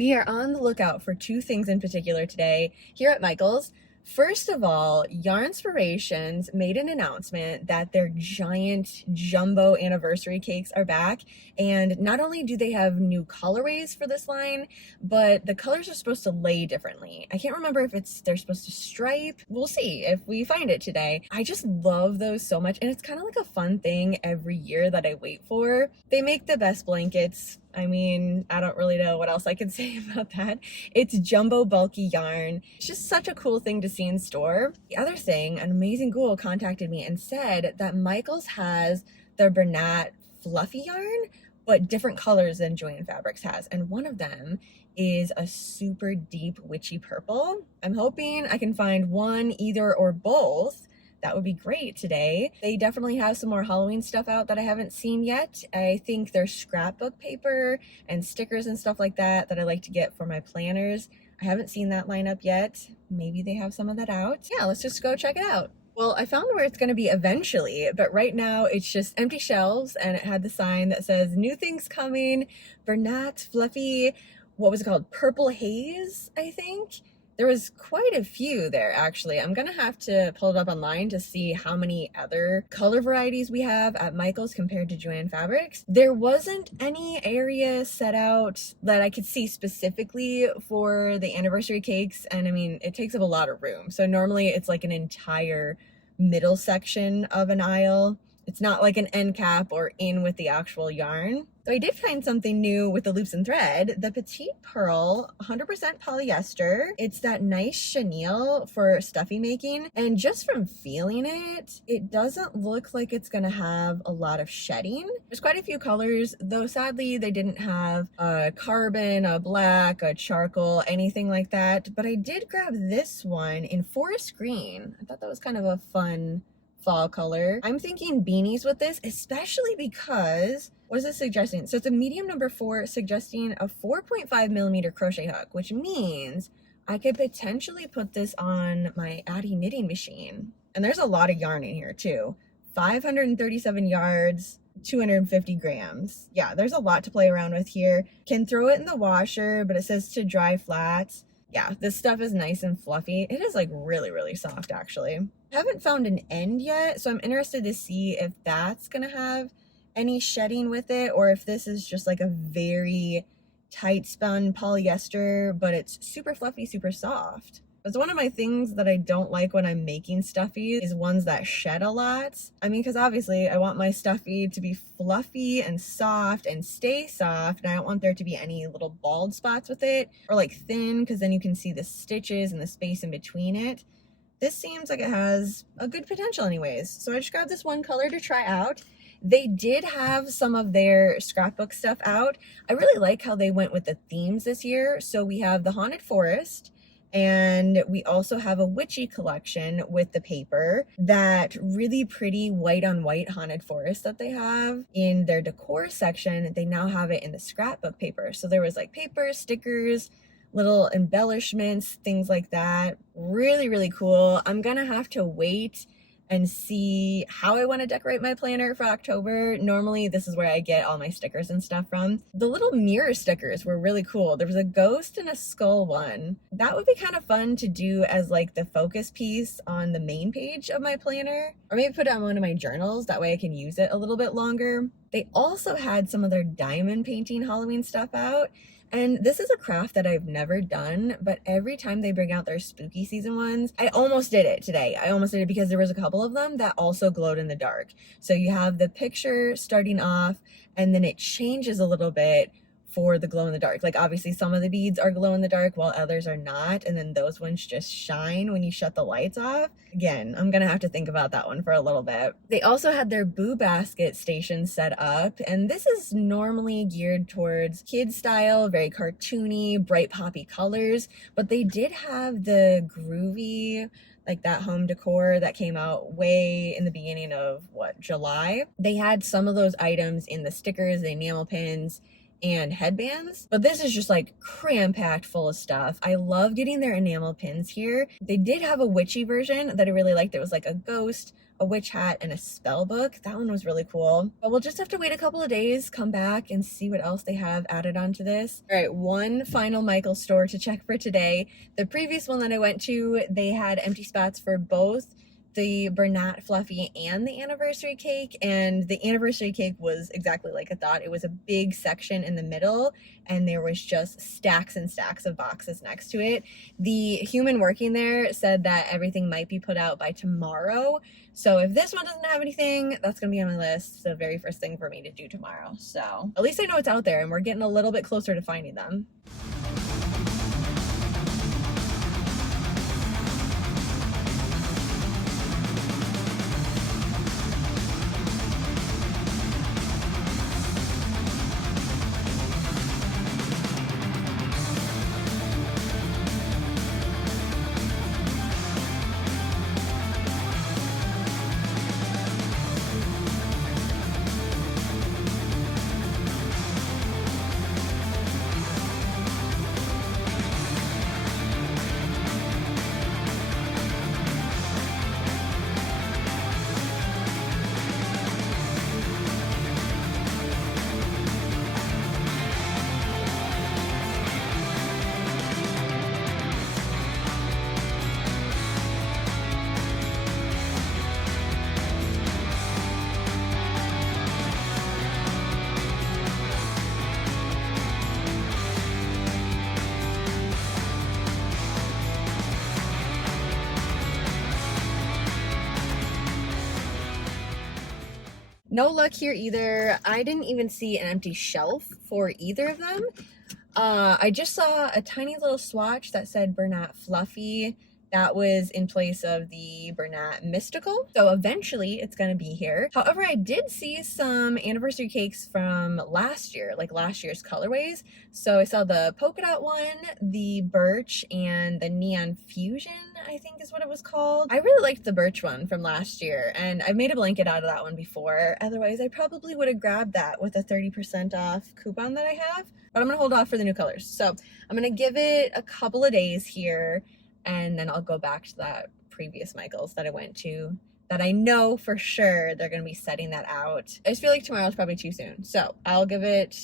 We are on the lookout for two things in particular today here at Michael's. First of all, Yarnspirations made an announcement that their giant jumbo anniversary cakes are back. And not only do they have new colorways for this line, but the colors are supposed to lay differently. I can't remember if they're supposed to stripe. We'll see if we find it today. I just love those so much. And it's kind of like a fun thing every year that I wait for. They make the best blankets. I mean, I don't really know what else I can say about that. It's jumbo bulky yarn. It's just such a cool thing to see in store. The other thing, an amazing ghoul contacted me and said that Michael's has their Bernat fluffy yarn, but different colors than Joann Fabrics has. And one of them is a super deep witchy purple. I'm hoping I can find one, either or both. That would be great today. They definitely have some more Halloween stuff out that I haven't seen yet. I think there's scrapbook paper and stickers and stuff like that I like to get for my planners. I haven't seen that lineup yet. Maybe they have some of that out. Yeah, let's just go check it out. Well, I found where it's going to be eventually, but right now it's just empty shelves, and it had the sign that says new things coming, Bernat fluffy, what was it called? Purple haze, I think. There was quite a few there, actually. I'm gonna have to pull it up online to see how many other color varieties we have at Michael's compared to Joann Fabrics. There wasn't any area set out that I could see specifically for the anniversary cakes, and I mean, it takes up a lot of room. So normally it's like an entire middle section of an aisle. It's not like an end cap or in with the actual yarn. So I did find something new with the loops and thread, the Petite Pearl 100% polyester. It's that nice chenille for stuffy making. And just from feeling it, it doesn't look like it's gonna have a lot of shedding. There's quite a few colors, though sadly they didn't have a carbon, a black, a charcoal, anything like that. But I did grab this one in forest green. I thought that was kind of a fun fall color. I'm thinking beanies with this, especially because, what is it suggesting? So it's a medium number 4, suggesting a 4.5 millimeter crochet hook, which means I could potentially put this on my Addy knitting machine. And there's a lot of yarn in here too. 537 yards, 250 grams. Yeah, there's a lot to play around with here. Can throw it in the washer, but it says to dry flat. Yeah, this stuff is nice and fluffy. It is like really, really soft actually. I haven't found an end yet, so I'm interested to see if that's gonna have any shedding with it, or if this is just like a very tight spun polyester, but it's super fluffy, super soft. It's one of my things that I don't like when I'm making stuffies is ones that shed a lot. I mean, because obviously I want my stuffy to be fluffy and soft and stay soft, and I don't want there to be any little bald spots with it, or like thin, because then you can see the stitches and the space in between it. This seems like it has a good potential anyways. So I just grabbed this one color to try out. They did have some of their scrapbook stuff out. I really like how they went with the themes this year. So we have the Haunted Forest, and we also have a witchy collection with the paper, that really pretty white on white Haunted Forest that they have in their decor section. They now have it in the scrapbook paper. So there was like paper, stickers, little embellishments, things like that. Really, really cool. I'm gonna have to wait and see how I want to decorate my planner for October. Normally this is where I get all my stickers and stuff from. The little mirror stickers were really cool. There was a ghost and a skull one. That would be kind of fun to do as like the focus piece on the main page of my planner, or maybe put it on one of my journals. That way I can use it a little bit longer. They also had some of their diamond painting Halloween stuff out. And this is a craft that I've never done, but every time they bring out their spooky season ones, I almost did it today. I almost did it because there was a couple of them that also glowed in the dark. So you have the picture starting off, and then it changes a little bit for the glow in the dark. Like obviously some of the beads are glow in the dark while others are not, and then those ones just shine when you shut the lights off. Again, I'm gonna have to think about that one for a little bit. They also had their boo basket station set up, and this is normally geared towards kids style, very cartoony, bright poppy colors, but they did have the groovy, like that home decor that came out way in the beginning of July. They had some of those items in the stickers, the enamel pins, and headbands, but this is just like cram-packed full of stuff. I love getting their enamel pins here. They did have a witchy version that I really liked. It was like a ghost a witch hat, and a spell book. That one was really cool. But we'll just have to wait a couple of days, come back, and see what else they have added onto this. All right, one final Michael's store to check for today. The previous one that I went to, they had empty spots for both the Bernat Fluffy and the anniversary cake, and the anniversary cake was exactly like I thought. It was a big section in the middle, and there was just stacks and stacks of boxes next to it. The human working there said that everything might be put out by tomorrow, so if this one doesn't have anything, that's gonna be on my list, the very first thing for me to do tomorrow. So at least I know it's out there, and we're getting a little bit closer to finding them. No luck here either. I didn't even see an empty shelf for either of them. I just saw a tiny little swatch that said Bernat Fluffy. That was in place of the Bernat Mystical. So eventually it's gonna be here. However, I did see some anniversary cakes from last year, like last year's colorways. So I saw the polka dot one, the birch, and the neon fusion, I think is what it was called. I really liked the birch one from last year, and I've made a blanket out of that one before. Otherwise, I probably would have grabbed that with a 30% off coupon that I have. But I'm gonna hold off for the new colors. So I'm gonna give it a couple of days here, and then I'll go back to that previous Michael's that I went to that I know for sure they're going to be setting that out. I just feel like tomorrow's probably too soon. So I'll give it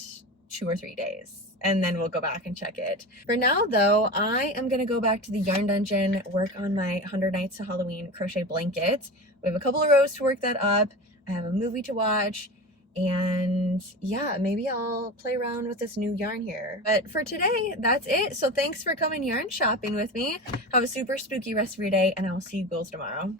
2 or 3 days and then we'll go back and check it. For now though, I am going to go back to the yarn dungeon, work on my 100 Nights to Halloween crochet blanket. We have a couple of rows to work that up. I have a movie to watch. And yeah, maybe I'll play around with this new yarn here. But for today, that's it. So thanks for coming yarn shopping with me. Have a super spooky rest of your day, and I will see you girls tomorrow.